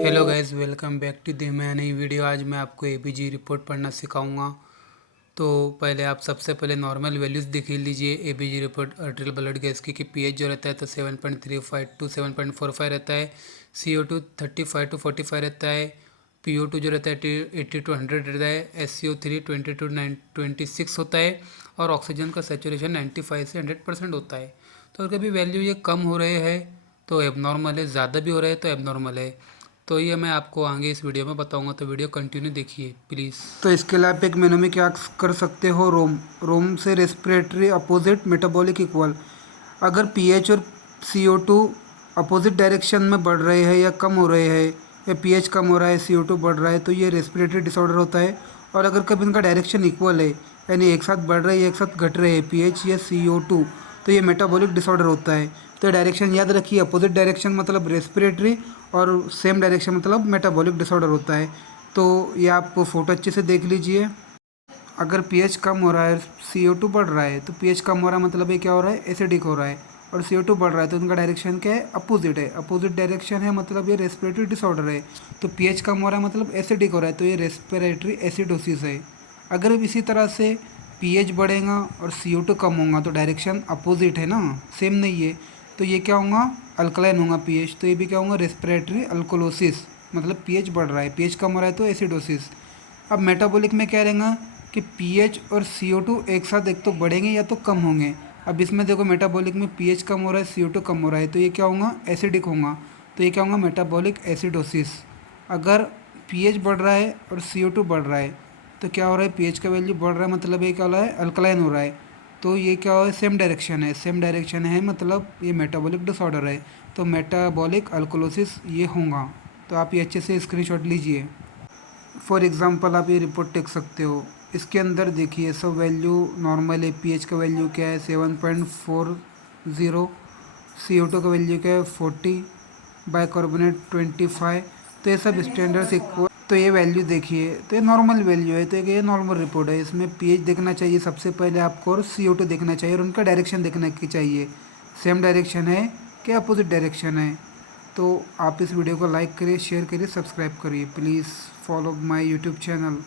Hello guys, welcome back to the मैं नई video. आज मैं आपको एबीजी रिपोर्ट पढ़ना सिखाऊंगा। तो पहले आप सबसे पहले नॉर्मल वैल्यूज़ देख लीजिए ABG report article blood gas की कि पीएच जो रहता है तो 7.35 टू 7.45 रहता है, CO2 35 टू 45 रहता है, PO2 जो रहता है 80 टू 100 रहता है, SCO3 20 टू 26 होता है और ऑक्सीजन का सेचुरेशन 95 से 100% होता है। तो अगर कभी वैल्यू ये कम हो रहे हैं तो एबनॉर्मल है, ज़्यादा भी हो रहा है तो एबनॉर्मल है। तो ये मैं आपको आगे इस वीडियो में बताऊंगा, तो वीडियो कंटिन्यू देखिए प्लीज़। तो इसके लिए आप एक मेनू में क्या कर सकते हो, रोम रोम से रेस्पिरेटरी अपोजिट मेटाबॉलिक इक्वल। अगर पीएच और CO2 अपोजिट डायरेक्शन में बढ़ रहे हैं या कम हो रहे हैं, या पीएच कम हो रहा है CO2 बढ़ रहा है, तो ये रेस्पिरेटरी डिसऑर्डर होता है। और अगर कभी इनका डायरेक्शन इक्वल है, यानी एक साथ बढ़ रहे हैं एक साथ घट रहे हैं पीएच या CO2, तो ये मेटाबॉलिक डिसऑर्डर होता है। तो डायरेक्शन याद रखिए, अपोजिट डायरेक्शन मतलब रेस्पिरेटरी और सेम डायरेक्शन मतलब मेटाबॉलिक डिसऑर्डर होता है। तो ये आप फोटो अच्छे से देख लीजिए। अगर पीएच कम हो रहा है, CO2 बढ़ रहा है, तो पीएच कम हो रहा है मतलब ये क्या हो रहा है, एसिडिक हो रहा है। और CO2 बढ़ रहा है तो उनका डायरेक्शन क्या है, अपोजिट है। अपोजिट डायरेक्शन है मतलब ये रेस्पिरेटरी डिसऑर्डर है। तो पीएच कम हो रहा है मतलब एसिडिक हो रहा है, तो ये रेस्पिरेटरी एसिडोसिस है। अगर इसी तरह से पीएच बढ़ेगा और CO2 कम होगा तो डायरेक्शन अपोजिट है ना, सेम नहीं है, तो ये क्या होगा, अल्कलाइन होगा पीएच। तो ये भी क्या होगा, रेस्पिरेटरी अल्कोलोसिस, मतलब पीएच बढ़ रहा है, पीएच कम हो रहा है तो एसिडोसिस। अब मेटाबॉलिक में क्या रहेगा कि पीएच और CO2 एक साथ एक तो बढ़ेंगे या तो कम होंगे। अब इसमें देखो मेटाबॉलिक में पीएच कम हो रहा है, CO2 कम हो रहा है, तो ये क्या होगा, एसिडिक होगा। तो ये क्या होगा, मेटाबॉलिक एसिडोसिस। अगर पीएच बढ़ रहा है और CO2 बढ़ रहा है तो क्या हो रहा है, पीएच का वैल्यू बढ़ रहा है मतलब ये क्या हो रहा है, अल्कलाइन हो रहा है। तो ये क्या हो रहा है, सेम डायरेक्शन है, सेम डायरेक्शन है मतलब ये मेटाबॉलिक डिसऑर्डर है। तो मेटाबॉलिक अल्कोलोसिस ये होगा। तो आप ये अच्छे से स्क्रीनशॉट लीजिए। फॉर एग्ज़ाम्पल आप ये रिपोर्ट देख सकते हो। इसके अंदर देखिए सब वैल्यू नॉर्मल है। पीएच का वैल्यू क्या है, 7.40। CO2 का वैल्यू क्या है, 40। बाइकार्बोनेट 25। तो ये सब स्टैंडर्ड्स इक्वल। तो ये वैल्यू देखिए, तो ये नॉर्मल वैल्यू है, तो ये नॉर्मल रिपोर्ट है। इसमें पीएच देखना चाहिए सबसे पहले आपको, और CO2 देखना चाहिए, और उनका डायरेक्शन देखना चाहिए, सेम डायरेक्शन है कि अपोजिट डायरेक्शन है। तो आप इस वीडियो को लाइक करिए, शेयर करिए, सब्सक्राइब करिए। Please follow my YouTube channel.